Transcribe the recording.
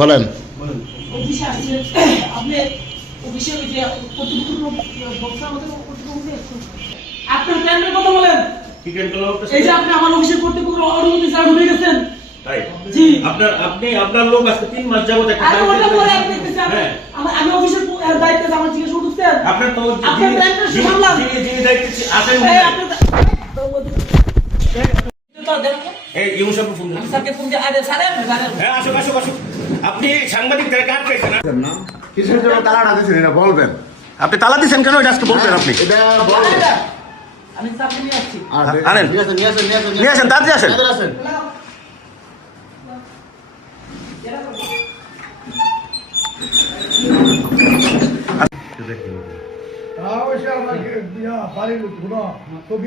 বলেন। আপনার ক্যান্ডেল কথা বলেন। কি ক্যান্ডেল? এই যে আপনি আমার অফিসে কর্তৃপক্ষ অনুমতি ছাড়া ঢুকে গেছেন। তাই? জি। আপনার লোক আজকে 3 মাস যাবত একটা আমি ওটা পরে আপনি দেখতেছেন। আমি অফিসের দায়িত্বে আমার জিজ্ঞেস করতেছেন। আপনার তো যিনি দায়িত্বে আছেন এই ইউসুফ ফোন দেন। স্যারকে ফোন দিয়ে আরে স্যার হ্যাঁ আসো। আপনি সাংবাদিকদের কাট পেয়েছেন না? কিসের জন্য তালাটা দিয়েছেন এটা বলবেন। আপনি তালা দিয়েছেন কেন এটা আজকে বলবেন আপনি? এটা বলবেন। আমি স্যারকে নিয়ে আসছি। আনেন। নিয়ে আসেন তাড়াতাড়ি আসেন। তুমি